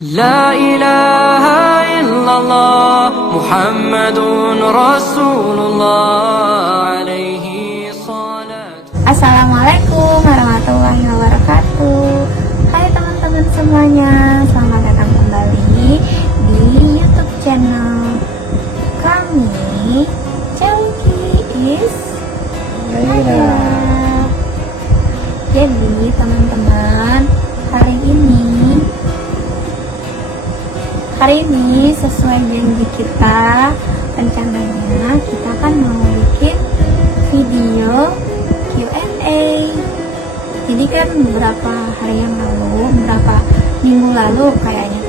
La ilaha illallah Muhammadun Rasulullah alaihi salat. Assalamualaikum warahmatullahi wabarakatuh. Hai teman-teman semuanya, selamat datang kembali di YouTube channel kami, Chowki is Naya. Jadi teman-teman, hari ini sesuai janji kita, rencananya kita kan mau bikin video Q&A. Jadi kan beberapa minggu lalu kayaknya.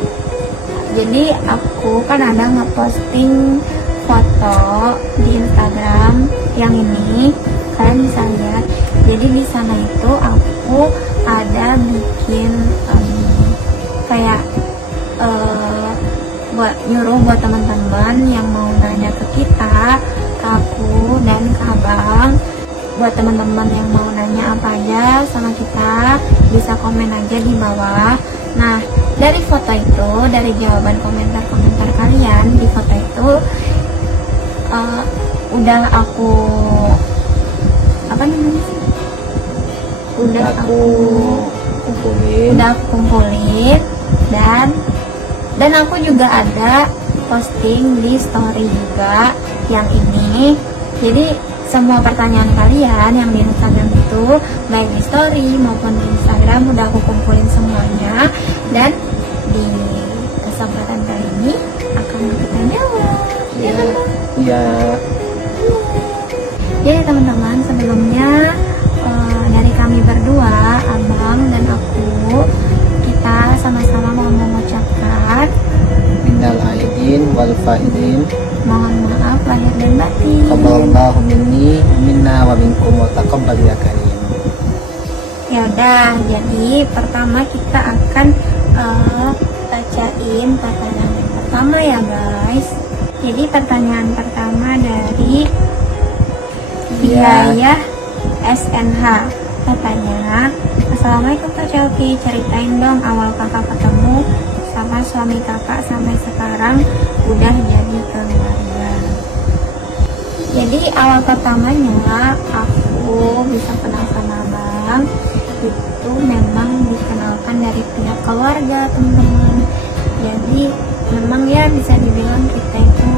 Jadi aku kan ada ngeposting foto di Instagram yang ini, kalian bisa lihat. Jadi di sana itu aku ada bikin kayak buat teman-teman yang mau nanya ke kita, ke aku dan ke abang. Buat teman-teman yang mau nanya apa aja sama kita, bisa komen aja di bawah. Nah, dari foto itu, dari jawaban komentar-komentar kalian di foto itu, udah aku kumpulin dan aku juga ada posting di story juga yang ini. Jadi semua pertanyaan kalian yang di Instagram itu, baik di story maupun di Instagram, udah aku kumpulin semuanya, dan di kesempatan kali ini akan kita jawab. Iya. Jadi teman-teman, sebelumnya dari kami berdua, abang dan aku, kita sama-sama mau mengucapkan Minal aidin wal faidin, mohon maaf lahir dan batin. Qaballahu minna wa minkum wa taqabbal ya karim. Ya udah, jadi pertama kita akan bacain pertanyaan yang pertama ya guys. Jadi pertanyaan pertama dari Biaya SNH, katanya, Assalamualaikum Kak Chowki, ceritain dong awal kakak ketemu sama suami kakak sampai sekarang udah jadi keluarga. Jadi awal pertamanya aku bisa kenal sama abang itu memang dikenalkan dari pihak keluarga, teman-teman. Jadi memang ya bisa dibilang kita itu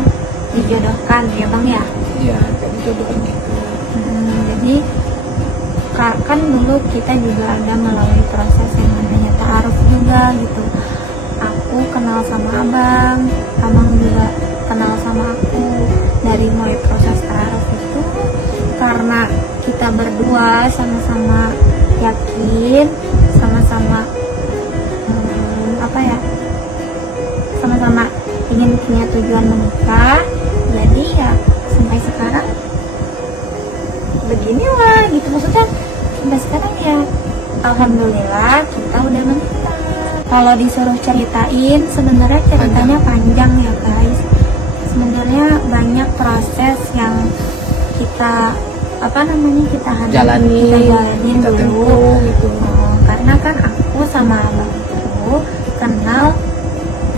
dijodohkan ya bang ya. Iya, dijodohkan gitu. Jadi kan dulu kita juga ada melalui proses yang namanya ta'aruf juga gitu. Aku kenal sama abang juga kenal sama aku. Dari mulai proses ta'aruf itu, karena kita berdua sama-sama yakin, sama-sama sama-sama ingin punya tujuan menikah. Jadi ya sampai sekarang beginilah gitu, maksudnya sampai sekarang ya alhamdulillah kita udah menikah. Kalau disuruh ceritain, sebenarnya ceritanya panjang ya guys. Sebenarnya banyak proses yang kita jalanin dulu gitu. Karena kan aku sama abang itu kenal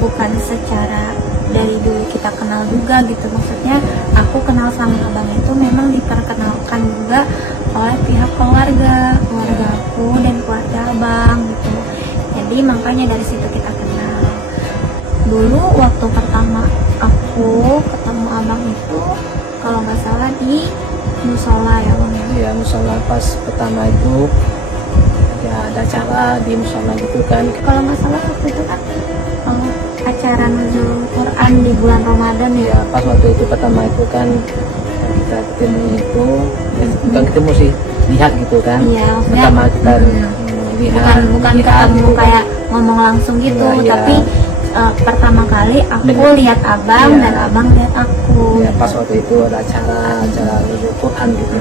bukan secara dari dulu kita kenal juga gitu. Maksudnya aku kenal sama abang itu memang diperkenalkan juga oleh pihak keluarga aku dan keluarga abang gitu. Jadi makanya dari situ kita kenal. Dulu waktu pertama aku ketemu abang itu, kalau nggak salah di musola ya bang. Iya, musola pas pertama itu ya ada acara di musola gitu kan. Kalau nggak salah waktu itu kan acara nuzul Quran di bulan Ramadan ya. Pas waktu itu pertama itu kan kita ketemu itu, bukan ketemu sih, lihat gitu kan. Iya, pertama kita lihat, bukan ketemu gitu, kayak ngomong langsung gitu, tapi pertama kali aku lihat abang dan abang lihat aku. Ya, pas waktu itu ada acara nuzul Quran gitu.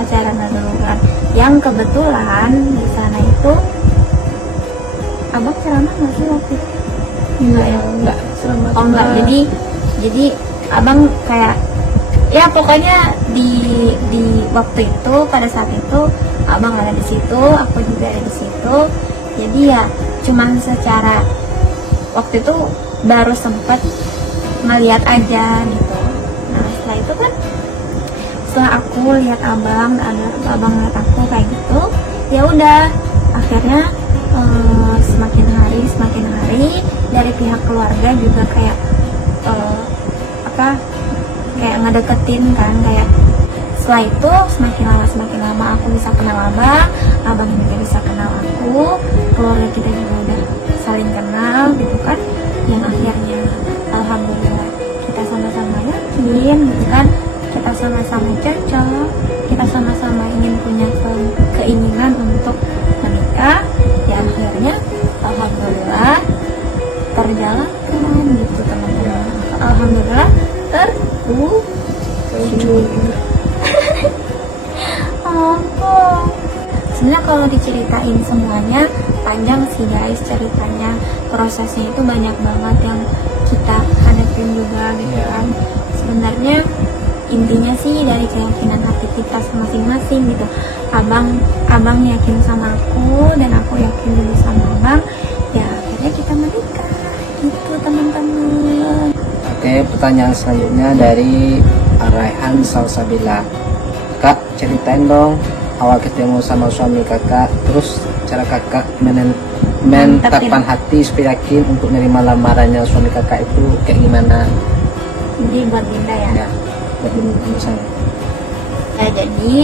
Acara nuzul Quran yang kebetulan di sana itu abang ceramah nggak sih waktu itu? Enggak, selama enggak. Jadi abang kayak ya pokoknya di waktu itu, pada saat itu abang ada di situ, aku juga ada di situ. Jadi ya cuman secara waktu itu baru sempat ngeliat aja gitu. Nah setelah itu kan, setelah aku lihat abang lihat aku kayak gitu, ya udah akhirnya semakin hari dari pihak keluarga juga kayak kayak ngedeketin kan, kayak setelah itu semakin lama aku bisa kenal abang juga bisa kenal aku, keluarga kita juga udah saling kenal gitu kan, yang akhirnya alhamdulillah kita sama-sama yakin gitu kan, kita sama-sama cocok, kita sama-sama ingin punya keinginan untuk menikah, ya akhirnya alhamdulillah terjalankan gitu teman-teman. Alhamdulillah terwujud. Ampun. Sebenarnya kalau diceritain semuanya panjang sih guys ceritanya, prosesnya itu banyak banget yang kita hadapin juga gitu kan. Sebenarnya intinya sih dari keyakinan hati kita masing-masing gitu. Abang yakin sama aku dan aku yakin juga sama abang, ya akhirnya kita menikah gitu teman-teman. Oke, pertanyaan selanjutnya dari Raihan Salsabila. Kak, ceritain dong awal ketemu sama suami kakak, terus cara kakak mentapkan hati supaya yakin untuk menerima lamarannya suami kakak itu kayak gimana? Jadi buat Dinda ya. Ya, buat saya. Ya jadi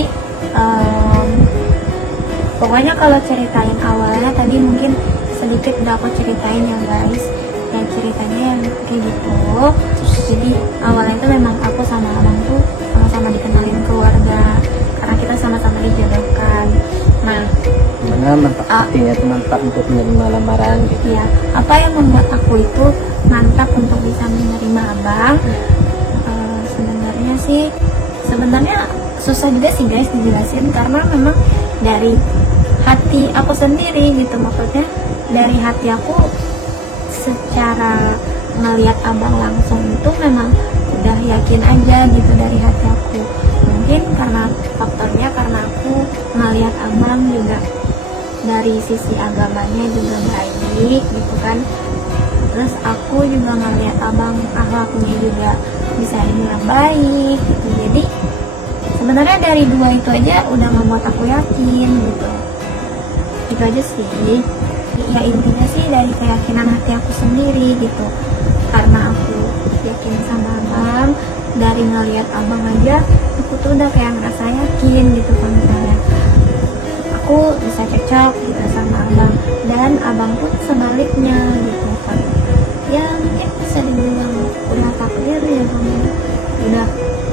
pokoknya kalau ceritain awalnya tadi mungkin sedikit udah aku ceritain ya guys. Ya ceritanya yang kayak gitu. Jadi awalnya itu memang aku sama abang tuh sama-sama dikenalin keluarga karena kita sama-sama dijodohkan. Nah, gimana artinya itu mantap untuk menerima lamaran gitu? Ya, apa yang membuat aku itu mantap untuk bisa menerima abang? Sebenarnya susah juga sih guys dijelasin karena memang dari hati aku sendiri gitu, maksudnya dari hati aku secara ngelihat abang langsung itu memang udah yakin aja gitu dari hati aku. Mungkin karena faktornya karena aku ngelihat abang juga dari sisi agamanya juga baik gitu kan, terus aku juga ngelihat abang akhlaknya juga bisa dibilang baik gitu. Jadi sebenarnya dari dua itu aja udah membuat aku yakin gitu. Itu aja sih. Ya intinya sih dari keyakinan hati aku sendiri gitu. Karena aku yakin sama abang, dari ngelihat abang aja aku tuh udah kayak ngerasa yakin gitu kan, misalnya aku bisa cocok gitu sama abang, dan abang pun sebaliknya gitu kan. Ya mungkin bisa dibilang udah takdir ya bang,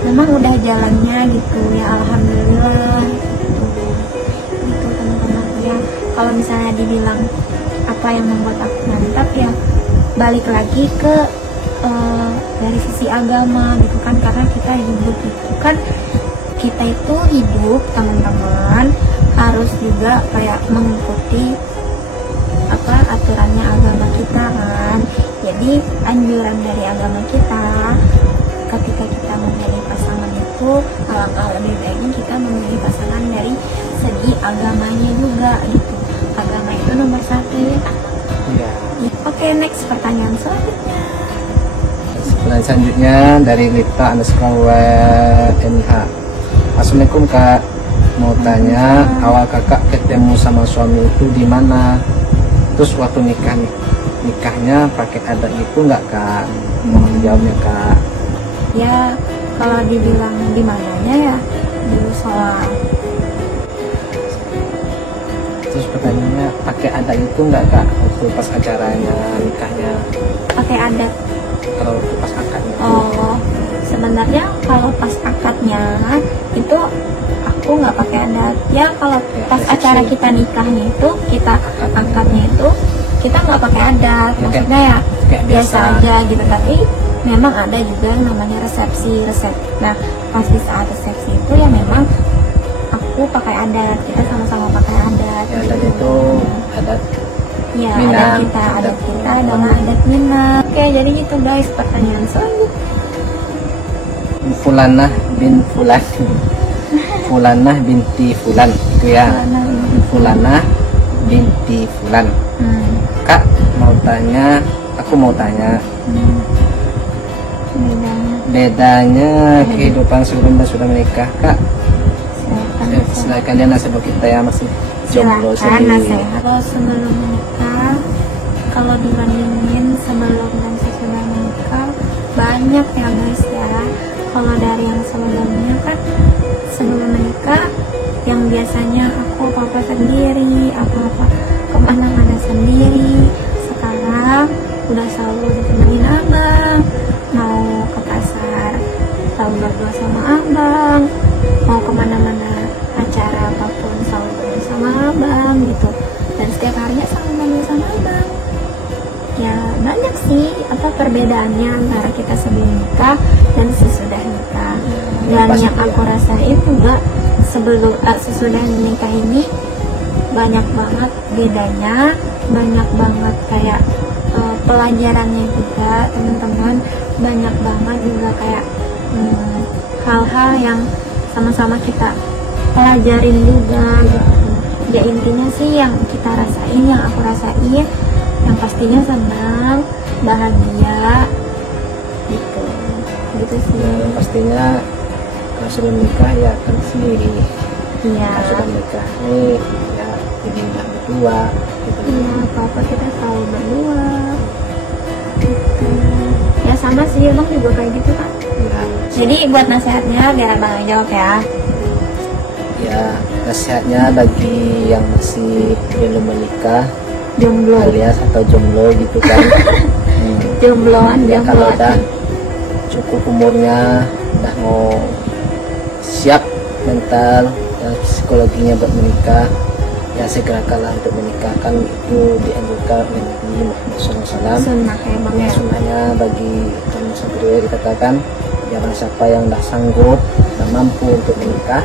memang udah jalannya gitu ya, alhamdulillah gitu teman-teman. Ya kalau misalnya dibilang apa yang membuat aku mantap, ya balik lagi ke dari sisi agama gitu kan, karena kita hidup itu kan, kita itu hidup teman-teman harus juga kayak mengikuti apa aturannya agama kita kan. Jadi anjuran dari agama kita ketika kita memilih pasangan itu, alangkah lebih baiknya kita memilih pasangan dari segi agamanya juga gitu. Agama itu nomor satu ya. Iya. Oke, next pertanyaan selanjutnya. Pertanyaan selanjutnya dari Lita _NH. Assalamualaikum kak, mau tanya awal kakak ketemu sama suami itu di mana? Terus waktu nikahnya pakai adat gitu nggak kak? Mohon jawabnya kak. Ya kalau dibilang di mananya ya di musola. Terus pertanyaannya pakai adat itu nggak kak waktu pas acaranya nikahnya? Pakai adat. Kalau waktu pas akadnya? Oh, sebenarnya kalau pas akadnya itu aku nggak pakai adat. Ya kalau Ya, pas resepsi. acara kita nikahnya itu, kita akadnya itu kita nggak pakai adat. Ya, Maksudnya ya kayak biasa aja gitu. Tapi memang ada juga yang namanya resepsi. Nah pas di saat resepsi itu ya memang aku pakai adat. Kita sama-sama pakai adat. Ya, adat itu adat Ya, Minang, adat kita adalah adat Minang. Oke, jadi gitu guys pertanyaan selanjutnya. Fulanah bin Fulan Fulanah binti Fulan itu ya. Fulanah binti Fulan. Hmm. Kak aku mau tanya Hmm. Bedanya bedanya kehidupan sebelum dan sudah menikah, Kak. silakan. Selain kalian nasib kita ya masih jomblo Silakan sendiri. nasihat. Kalau sebelum menikah, kalau dibandingin sebelum dan sesudah menikah, banyak ya guys ya. Kalau dari yang sebelumnya kan, sebelum menikah yang biasanya aku apa-apa sendiri, apa-apa kemana-mana sendiri. Sekarang udah selalu ditemenin abang, mau ke pasar selalu berdua sama abang, mau kemana-mana acara apapun selalu berdua sama abang gitu, dan setiap harinya selalu berdua sama abang. Ya banyak sih apa perbedaannya antara kita sebelum nikah dan sesudah nikah. Dan pasti yang aku rasain juga sesudah nikah ini banyak banget bedanya, banyak banget kayak pelajarannya juga teman-teman, banyak banget juga kayak hal-hal yang sama-sama kita pelajarin juga gitu. Ya intinya sih yang kita rasain, yang aku rasain, yang pastinya senang, bahagia gitu sih. Ya, pastinya kalau sebelum nikah ya kan sendiri. Iya. Kalau sudah nikah nih ya jadi berdua gitu. Iya, apa-apa kita selalu berdua gitu. Ya sama sih, abang juga kayak gitu kan. Ya, Jadi buat nasihatnya biar abang yang jawab ya. ya nasihatnya bagi yang masih belum menikah Jomblo, alias atau jomblo gitu kan. jombloan, Ya kalau jombloan. udah cukup umurnya, udah mau siap mental dan psikologinya buat menikah, ya segerakanlah untuk menikah. Kan itu dianjurkan oleh Nabi Muhammad SAW. Sunnah ya bang ya. Sunnahnya bagi kamu sendiri dikatakan, jangan siapa yang dah sanggup dan mampu untuk menikah,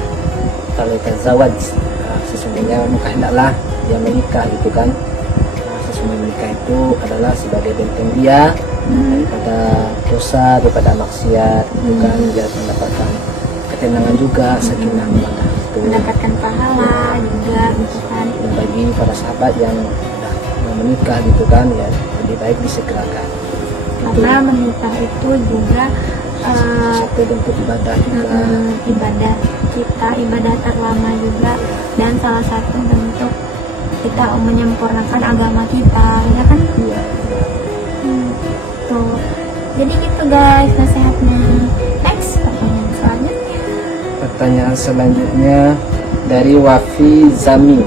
kalau tazawaj, sesungguhnya maka hendaklah dia menikah gitu kan. Sesungguhnya menikah itu adalah sebagai benteng dia daripada dosa, daripada maksiat gitu kan, dia mendapatkan ketenangan juga, sakinah mawaddah itu. Mendapatkan pahala juga gitu kan. Dan bagi para sahabat yang sudah mau menikah gitu kan, ya lebih baik disegerakan. Karena menikah itu juga Satu bentuk ibadah juga. ibadah kita, ibadah terlama juga, dan salah satu bentuk kita menyempurnakan agama kita, ya kan? Iya. Tuh. Jadi gitu guys nasihatnya. Next pertanyaan selanjutnya. Pertanyaan selanjutnya dari Wafi Zami.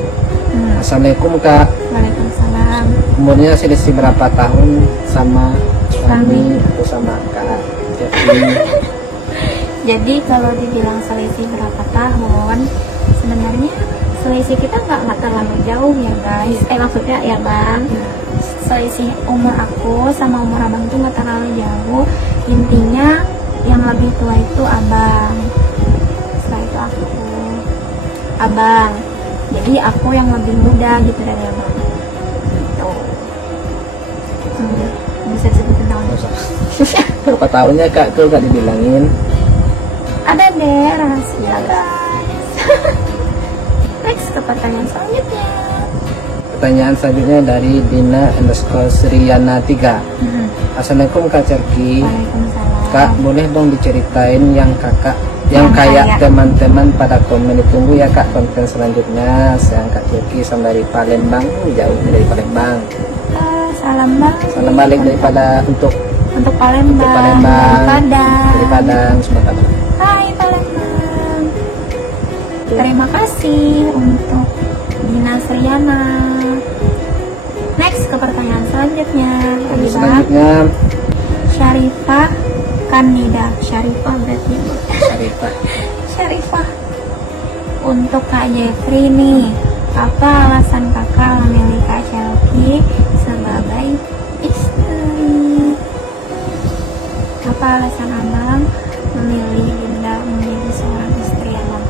Assalamualaikum Kak. Waalaikumsalam. Umurnya selisih berapa tahun sama suami atau sama Kak? Jadi kalau dibilang selisih berapa tahun, sebenarnya selisih kita nggak terlalu jauh ya guys. Maksudnya ya bang, selisih umur aku sama umur abang tuh nggak terlalu jauh. Intinya yang lebih tua itu abang, setelah itu aku, abang. Jadi aku yang lebih muda gitu dari abang. Gitu. Bisa sebutin tahunnya? Berapa tahunnya Kak? Tuh gak dibilangin. Ada deh rahasia guys. Next ke pertanyaan selanjutnya. Pertanyaan selanjutnya dari Dina_Sriana 3. Assalamualaikum Kak Cerki. Waalaikumsalam. Kak, boleh dong diceritain yang kakak yang Yang kayak kayak. teman-teman pada komen. Ditunggu ya Kak konten selanjutnya. Saya Kak Cerki dari Palembang, jauh dari Palembang. Salam bang. Salam balik daripada untuk Palembang. Palembang, Dari dari Padang, Sumatera Barat. Hai Palembang. Terima kasih untuk Dina Sriana. Next ke pertanyaan selanjutnya. Tadi, Bang. Selanjutnya Syarifah Kanida. Syarifah berarti. Syarifah. Syarifah. Untuk Kak Jeffrey nih, apa alasan kakak memilih Kak Shelby sebagai istri? Apa alasan abang memilih Dinda menjadi seorang istri abang?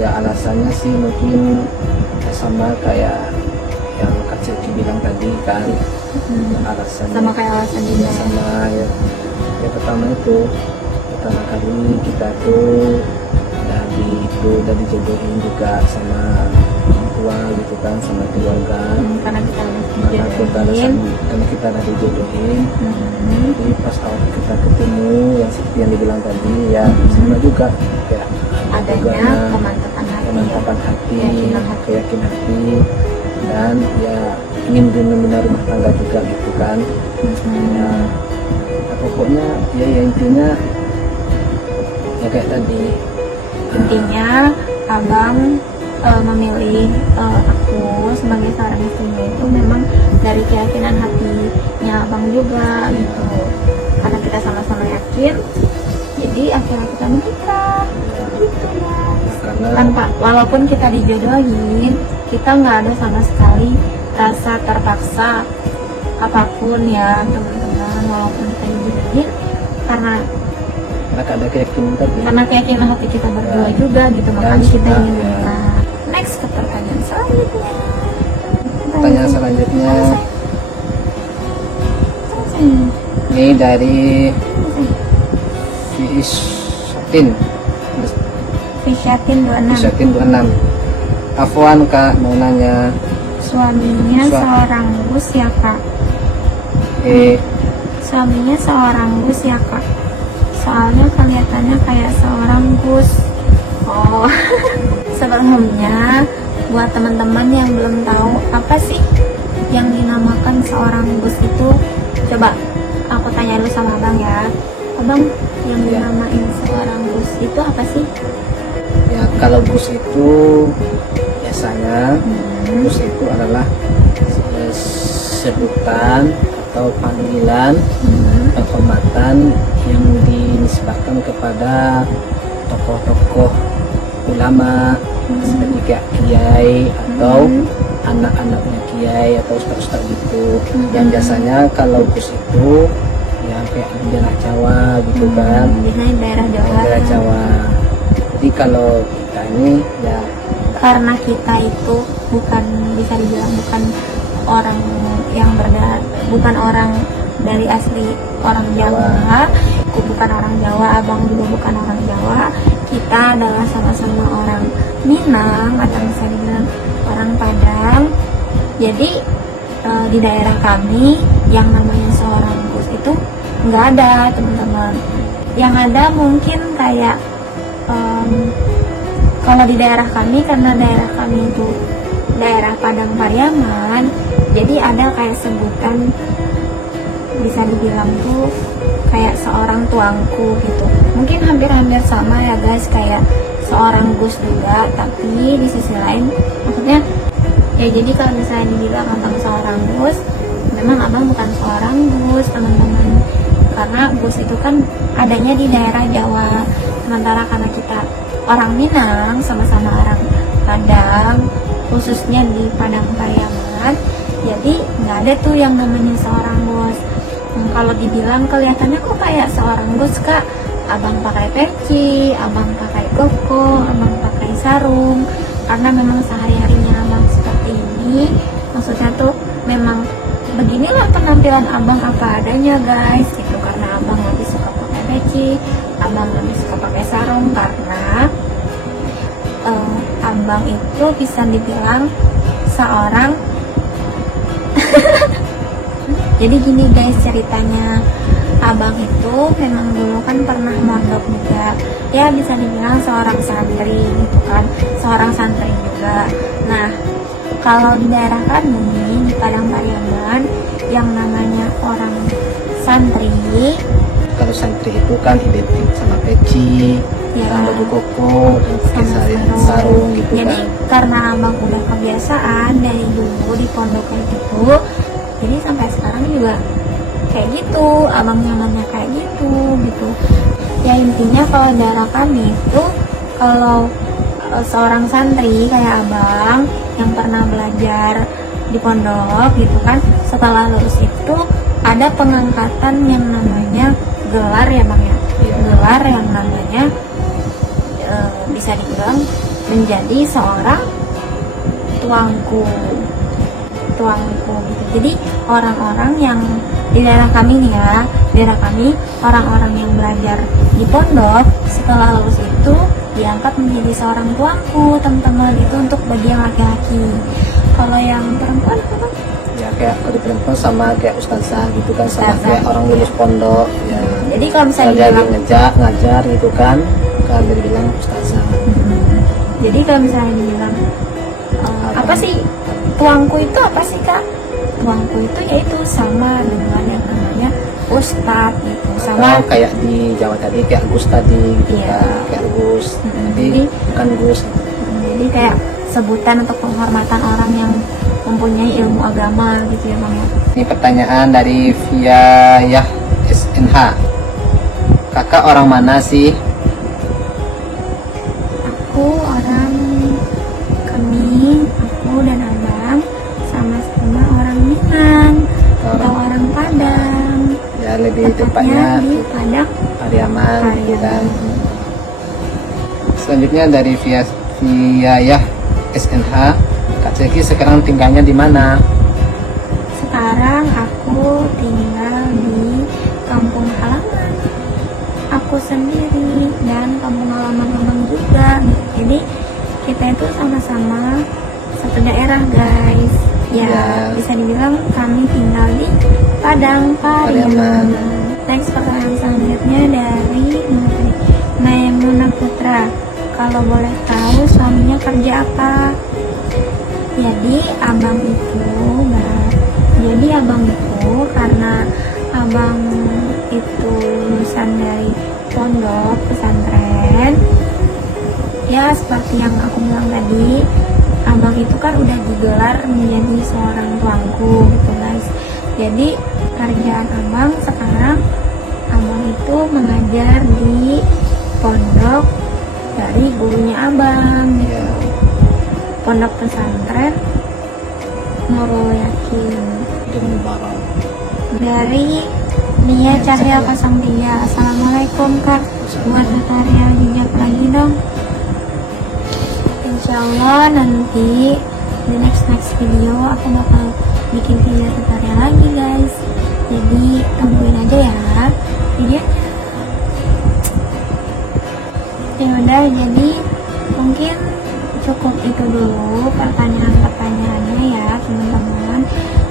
Ya alasannya sih mungkin sama kayak yang Kak Cerki bilang tadi kan. Alasannya Sama kayak alasan Dinda ya? sama ya. Yang pertama itu pertama kali kita tuh udah dijodohin juga sama orang tua gitu kan, sama keluarga. Karena kita udah Karena kita udah dijodohin. Jadi pas awal kita ketemu yang seperti yang dibilang tadi ya, sama juga ya adanya kemantapan hati, keyakinan hati, dan ya ingin benar-benar rumah tangga juga gitu kan. Ya, pokoknya ya intinya ya kayak tadi. Intinya abang memilih aku sebagai seorang istrinya itu memang dari keyakinan hatinya abang juga gitu, karena kita sama-sama yakin, jadi akhirnya kita menikah gitu guys. Tanpa, walaupun kita dijodohin, kita nggak ada sama sekali rasa terpaksa apapun ya teman-teman, walaupun kita dijodohin karena ada keyakinan tadi, karena keyakinan hati kita berdua juga gitu, makanya kita ingin menikah. Next ke pertanyaan selanjutnya. Pertanyaan selanjutnya ini dari Fisyatin 26. Afwan kak, mau nanya, suaminya seorang bus ya kak? Suaminya seorang bus ya kak? Soalnya kelihatannya kayak seorang bus. Oh. Sebelumnya buat teman-teman yang belum tahu apa sih yang dinamakan seorang bus itu, coba aku tanya dulu sama abang ya. Abang, yang dinamain seorang bus itu apa sih? Ya kalau bus itu biasanya bus itu adalah sebutan atau panggilan penghormatan yang dinisbahkan kepada tokoh-tokoh ulama seperti kayak kiai atau anak-anaknya kiai atau ustaz-ustaz gitu. Yang biasanya kalau bus itu ya kayak di daerah Jawa gitu kan, Di daerah Jawa. daerah Jawa. Jadi kalau kita ini ya Karena kita itu bukan, bisa dibilang bukan orang yang bukan orang dari asli orang Jawa, bukan orang Jawa, abang juga bukan orang Jawa. Kita adalah sama-sama orang Minang atau bisa dibilang orang Padang. Jadi di daerah kami yang namanya seorang bus itu nggak ada teman-teman. Yang ada mungkin kayak kalau di daerah kami, karena daerah kami itu daerah Padang Pariaman, jadi ada kayak sebutan, bisa dibilang tuh kayak seorang tuangku gitu. Mungkin hampir-hampir sama ya guys, kayak seorang gus juga, tapi di sisi lain maksudnya ya, jadi kalau misalnya dibilang abang seorang gus, memang abang bukan seorang gus teman-teman, karena gus itu kan adanya di daerah Jawa, sementara karena kita orang Minang, sama-sama orang Padang, khususnya di Padang Pariaman, jadi nggak ada tuh yang namanya seorang bos. Kalau dibilang kelihatannya kok kayak seorang bos kak, abang pakai peci, abang pakai koko, abang pakai sarung, karena memang sehari-harinya abang seperti ini. Maksudnya tuh memang beginilah penampilan abang apa adanya guys gitu, karena abang lebih suka pakai peci, abang lebih suka pakai sarung, karena abang itu bisa dibilang seorang jadi gini guys ceritanya, abang itu memang dulu kan pernah mondok juga, ya bisa dibilang seorang santri gitu kan, seorang santri juga. Nah kalau di daerah kami di Padang Pariaman yang namanya orang santri, kalau santri itu kan identik sama peci, ya, sama baju koko, dan pakai sarung gitu jadi kan. karena abang udah kebiasaan dari dulu di pondok kayak gitu, jadi sampai sekarang juga kayak gitu, abang nyamannya kayak gitu. Ya intinya kalau daerah kami itu, kalau seorang santri kayak abang yang pernah belajar di pondok gitu kan, setelah lulus itu ada pengangkatan yang namanya gelar ya bang ya, gelar yang namanya bisa dibilang menjadi seorang tuangku gitu. Jadi orang-orang yang di daerah kami nih ya, daerah kami orang-orang yang belajar di pondok setelah lulus itu diangkat menjadi seorang tuanku teman-teman. Itu untuk bagi yang laki-laki. Kalau yang perempuan apa? Ya kayak kalau di perempuan sama kayak ustazah gitu kan, sama Ustazah. kayak orang lulus pondok ya. Jadi kalau misalnya Jadi dibilang ngajar gitu kan dibilang ustazah. Jadi kalau misalnya dibilang apa sih tuangku itu apa sih kak? Tuangku itu yaitu sama dengan yang namanya ustadz gitu, sama Atau kayak di Jawa tadi kayak Gus tadi gitu Iya. kan, kayak Gus. Jadi Jadi- bukan Gus. jadi kayak sebutan untuk penghormatan orang yang mempunyai ilmu agama gitu ya bang ya. Ini pertanyaan dari Via SNH. Kakak orang mana sih? Aku orang kami, aku dan abang sama-sama orang Minang atau orang Padang. Ya lebih Tepatnya tepatnya di Padang. Pariaman gitu kan. Pariaman. Selanjutnya dari Via SNH. Kak Ceki sekarang tinggalnya di mana? Sekarang aku tinggal di kampung halaman aku sendiri dan kampung halaman abang juga. Jadi kita itu sama-sama satu daerah guys. Ya, Ya. bisa dibilang kami tinggal di Padang Pariaman. Next pertanyaan selanjutnya dari Maimuna Putra. Kalau boleh tahu suaminya kerja apa? Jadi abang itu karena abang itu lulusan dari pondok pesantren, ya seperti yang aku bilang tadi, abang itu kan udah digelar menjadi seorang tuanku gitu guys. Jadi kerjaan abang sekarang, abang itu mengajar di pondok dari gurunya abang gitu. Ya. Pondok pesantren Nurul Yakin. Dari Nia Cahya 03. Assalamualaikum kak, buat tutorial hijab lagi dong. Insya Allah nanti di next video aku bakal bikin video tutorial lagi guys. Jadi tungguin aja ya videonya. Ya udah, jadi mungkin cukup itu dulu pertanyaan-pertanyaannya ya teman-teman.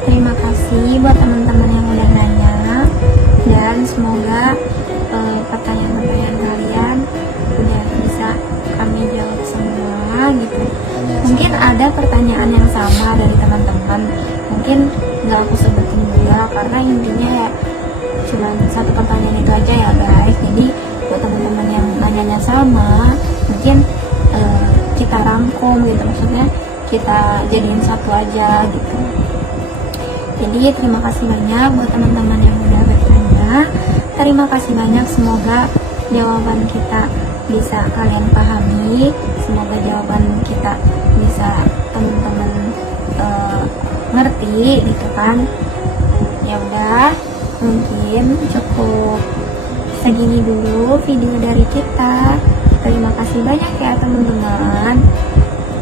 Terima kasih buat teman-teman yang udah nanya, dan semoga pertanyaan-pertanyaan kalian udah bisa kami jawab semua gitu. Mungkin ada pertanyaan yang sama dari teman-teman, mungkin nggak aku sebutin juga karena intinya ya cuma satu pertanyaan itu aja ya guys. Jadi buat teman-teman yang nanyanya sama, mungkin kita rangkum gitu, maksudnya kita jadiin satu aja gitu. Jadi terima kasih banyak buat teman-teman yang udah bertanya. Terima kasih banyak, semoga jawaban kita bisa kalian pahami, semoga jawaban kita bisa teman-teman ngerti gitu kan. Ya udah, mungkin cukup segini dulu video dari kita. Terima kasih banyak ya teman-teman,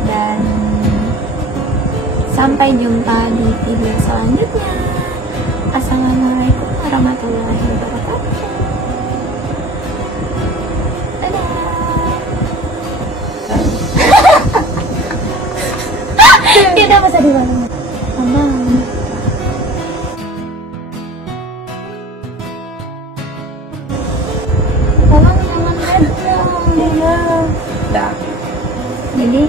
dan sampai jumpa di video selanjutnya. Assalamualaikum warahmatullahi wabarakatuh. Dadah. Tidak bisa diulang. Mama. Tolong jangan dong. Dah. Jadi